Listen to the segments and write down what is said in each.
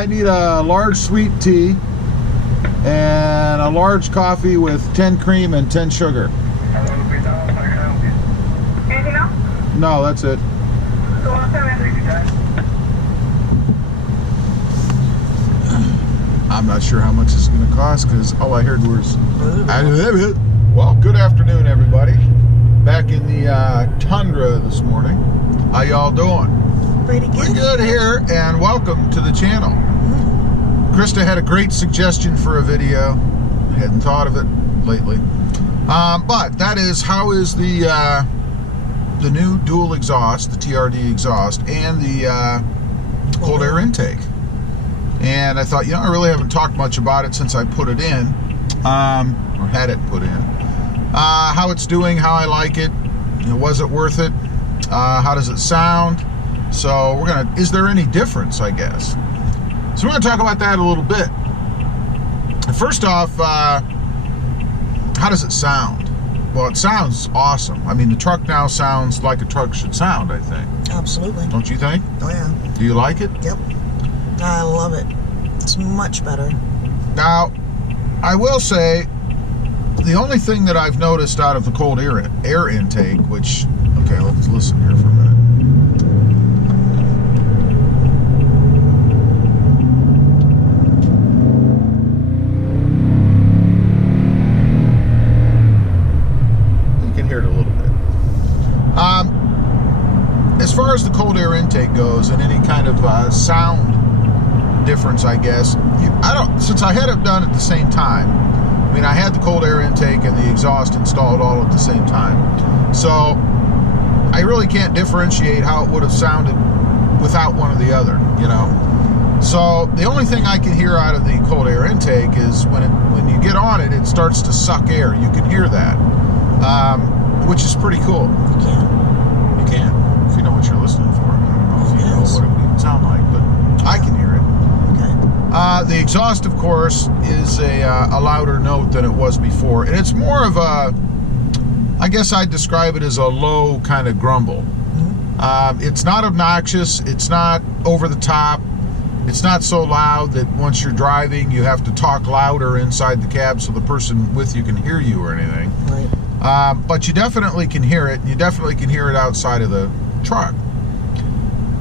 I need a large sweet tea and a large coffee with 10 cream and 10 sugar. Anything else? No, that's it. I'm not sure how much it's going to cost because all I heard was... Well, good afternoon, everybody. Back in the Tundra this morning. How y'all doing? Pretty good. Pretty good here, and welcome to the channel. Christa had a great suggestion for a video. Hadn't thought of it lately. But that is, how is the new dual exhaust, the TRD exhaust, and the cold air intake? And I thought, I really haven't talked much about it since I put it in, or had it put in. How it's doing, how I like it, was it worth it? How does it sound? So is there any difference, I guess? So we're gonna talk about that a little bit. First off, how does it sound? Well, it sounds awesome. I mean, the truck now sounds like a truck should sound, I think. Absolutely. Don't you think? Oh, yeah. Do you like it? Yep. I love it. It's much better. Now, I will say, the only thing that I've noticed out of the cold air intake, which, okay, let's listen here for a minute. Hear it a little bit. As far as the cold air intake goes, and any kind of sound difference, I guess, since I had it done at the same time. I mean, I had the cold air intake and the exhaust installed all at the same time, so I really can't differentiate how it would have sounded without one or the other, So the only thing I can hear out of the cold air intake is when you get on it, it starts to suck air. You can hear that. Which is pretty cool. You can, if you know what you're listening for. I don't know if you know what it would even sound like, but I can hear it. Okay. The exhaust, of course, is a louder note than it was before, and it's more of a, I guess I'd describe it as a low kind of grumble. Mm-hmm. It's not obnoxious. It's not over the top. It's not so loud that once you're driving, you have to talk louder inside the cab so the person with you can hear you or anything. Right. But you definitely can hear it, and you definitely can hear it outside of the truck.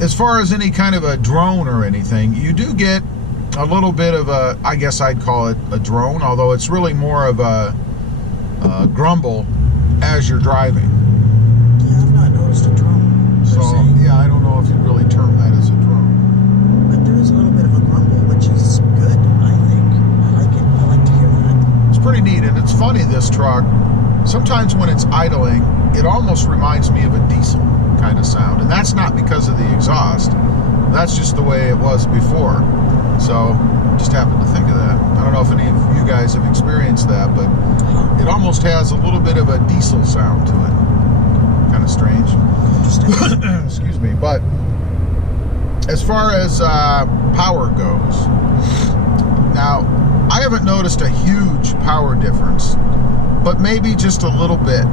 As far as any kind of a drone or anything, you do get a little bit of a, I guess I'd call it a drone, although it's really more of a grumble as you're driving. Yeah, I've not noticed a drone. So, yeah, I don't know if you'd really term that as a drone. But there is a little bit of a grumble, which is good, I think. I like it. I like to hear that. It's pretty neat, and it's funny, this truck. Sometimes when it's idling, it almost reminds me of a diesel kind of sound. And that's not because of the exhaust. That's just the way it was before. So, just happened to think of that. I don't know if any of you guys have experienced that, but it almost has a little bit of a diesel sound to it. Kind of strange. Interesting. Excuse me. But as far as power goes, now, I haven't noticed a huge power difference, but maybe just a little bit.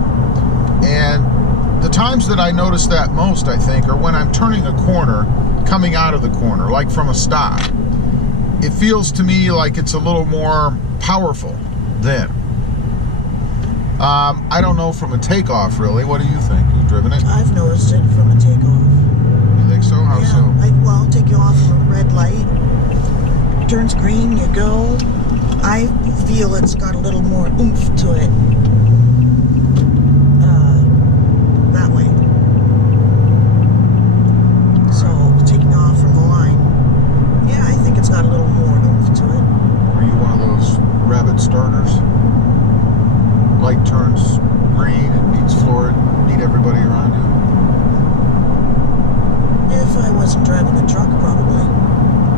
And the times that I notice that most, I think, are when I'm turning a corner, coming out of the corner, like from a stop. It feels to me like it's a little more powerful then. I don't know from a takeoff, really. What do you think? You've driven it? I've noticed it from a takeoff. You think so? How so? I'll take you off of a red light. Turns green, you go. I feel it's got a little more oomph to it. That way. So, taking off from the line. Yeah, I think it's got a little more oomph to it. Are you one of those rabbit starters? Light turns green and needs Florida, need everybody around you? If I wasn't driving a truck, probably.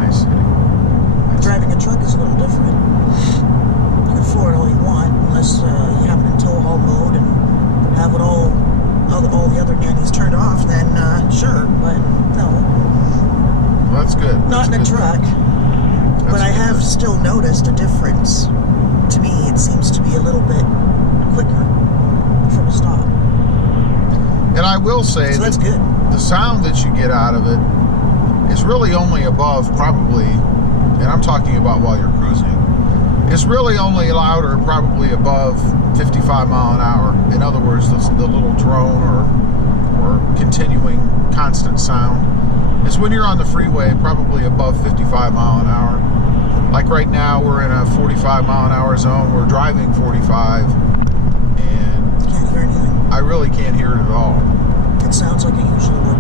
I see. Driving a truck is a little different. You can floor it all you want, unless you have it in tow haul mode and have it all the other nannies turned off, then sure, but no. Well, that's good. Not in a truck. But I have still noticed a difference. To me, it seems to be a little bit quicker from a stop. And I will say so that's good. The sound that you get out of it is really only above probably and I'm talking about while you're cruising, is really only louder probably above 55 mile an hour. In other words, the little drone or continuing constant sound is when you're on the freeway, probably above 55 mile an hour. Like right now, we're in a 45 mile an hour zone. We're driving 45, and Can't hear anything. I really can't hear it at all. It sounds like it usually would.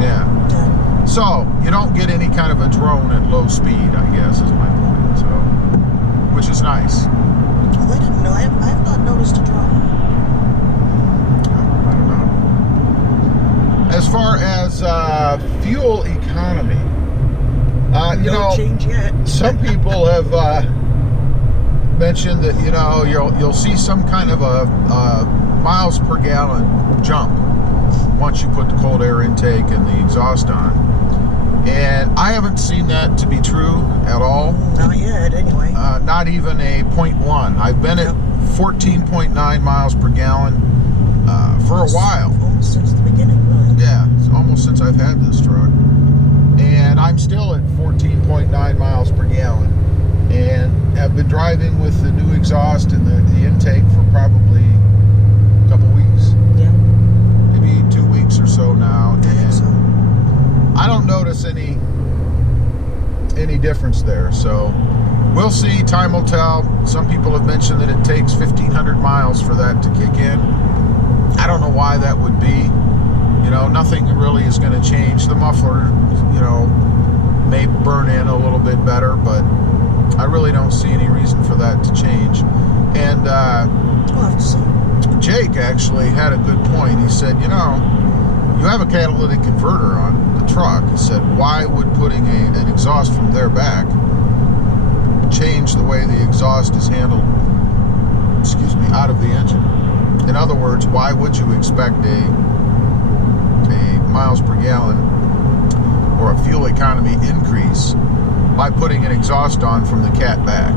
Yeah. Yeah. So you don't get any kind of a drone at low speed, I guess, is my point. So, which is nice. Well, I didn't know. I've not noticed a drone. I don't know. As far as fuel economy, you No know, change yet. some people have mentioned that you'll see some kind of a miles per gallon jump once you put the cold air intake and the exhaust on, and I haven't seen that to be true at all. Not yet, anyway. Not even a 0.1. I've been at 14.9 miles per gallon for a while. Almost since the beginning, really. Yeah, it's almost since I've had this truck. And I'm still at 14.9 miles per gallon. And have been driving with the new exhaust and the intake for probably a couple weeks. Yeah. Maybe 2 weeks or so now. I think so. I don't notice any difference there. So we'll see. Time will tell. Some people have mentioned that it takes 1,500 miles for that to kick in. I don't know why that would be. Nothing really is going to change. The muffler, may burn in a little bit better, but I really don't see any reason for that to change. And We'll have to see. Jake actually had a good point. He said, you have a catalytic converter on the truck. He said, why would putting an exhaust from their back change the way the exhaust is handled, out of the engine? In other words, why would you expect a miles per gallon or a fuel economy increase by putting an exhaust on from the cat back?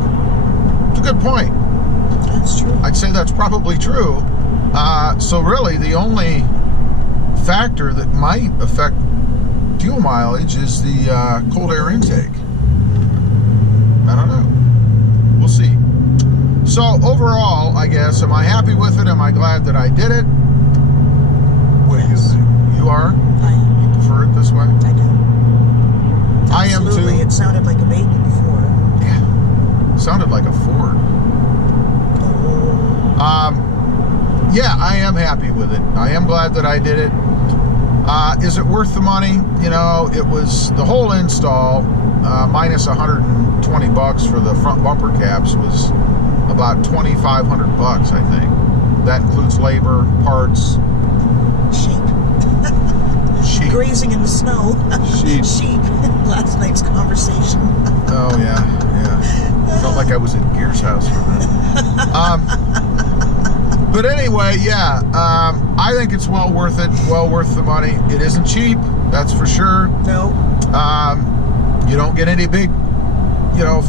It's a good point. That's true. I'd say that's probably true. So really, the only factor that might affect fuel mileage is the cold air intake. I don't know. We'll see. So overall, I guess, am I happy with it? Am I glad that I did it? What do you Yes. think? You are? I You prefer it this way? do. I am Absolutely. too. It sounded like a baby before. Yeah. Sounded like a Ford. Yeah, I am happy with it. I am glad that I did it. Is it worth the money? It was the whole install minus $120 for the front bumper caps was about $2,500, I think. That includes labor, parts, sheep. Grazing in the snow. Sheep. Sheep. Last night's conversation. Oh yeah. Felt like I was at Gear's house for a minute. But anyway, yeah, I think it's well worth it, well worth the money. It isn't cheap, that's for sure. No. You don't get any big,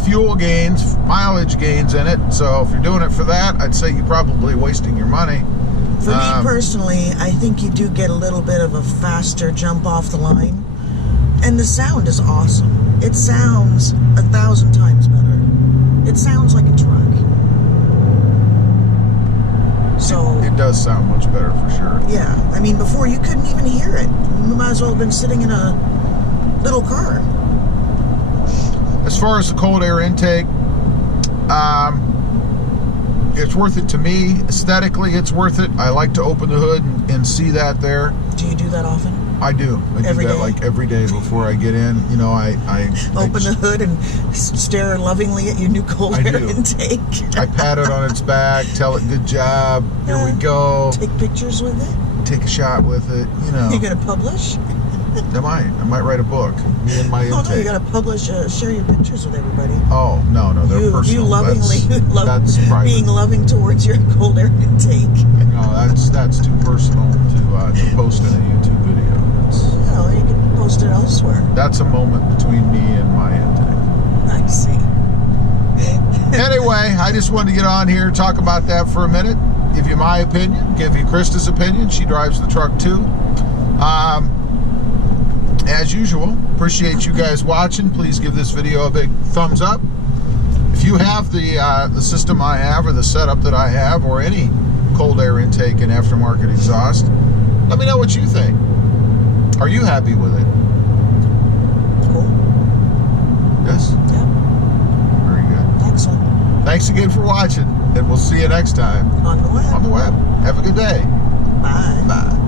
fuel gains, mileage gains in it. So if you're doing it for that, I'd say you're probably wasting your money. For me personally, I think you do get a little bit of a faster jump off the line. And the sound is awesome. It sounds 1,000 times better. It sounds like a truck. So It does sound much better for sure. yeah, I mean, before you couldn't even hear it. You might as well have been sitting in a little car. As far as the cold air intake, it's worth it to me. Aesthetically, it's worth it. I like to open the hood and see that there. Do you do that often? I do. I do Every that day? like every day before I get in. I Open the hood and stare lovingly at your new cold I air do. intake. I pat it on its back, tell it good job. Here we go. Take pictures with it. Take a shot with it. You're gonna publish? I might write a book. Me and my Oh no, you intake. gotta publish. Share your pictures with everybody. Oh no, they're personal. You lovingly, That's private. being loving towards your cold air intake. No, that's too personal to post in a YouTube video. You can post it elsewhere. That's a moment between me and my intake. I see. Anyway, I just wanted to get on here, talk about that for a minute, give you my opinion, give you Christa's opinion. She drives the truck too. as usual, appreciate you guys watching. Please give this video a big thumbs up. If you have the system I have, or the setup that I have, or any cold air intake and aftermarket exhaust, let me know what you think. Are you happy with it? Cool. Yes? Yeah. Very good. Excellent. Thanks again for watching, and we'll see you next time On the web. on the web. Have a good day. Bye. Bye.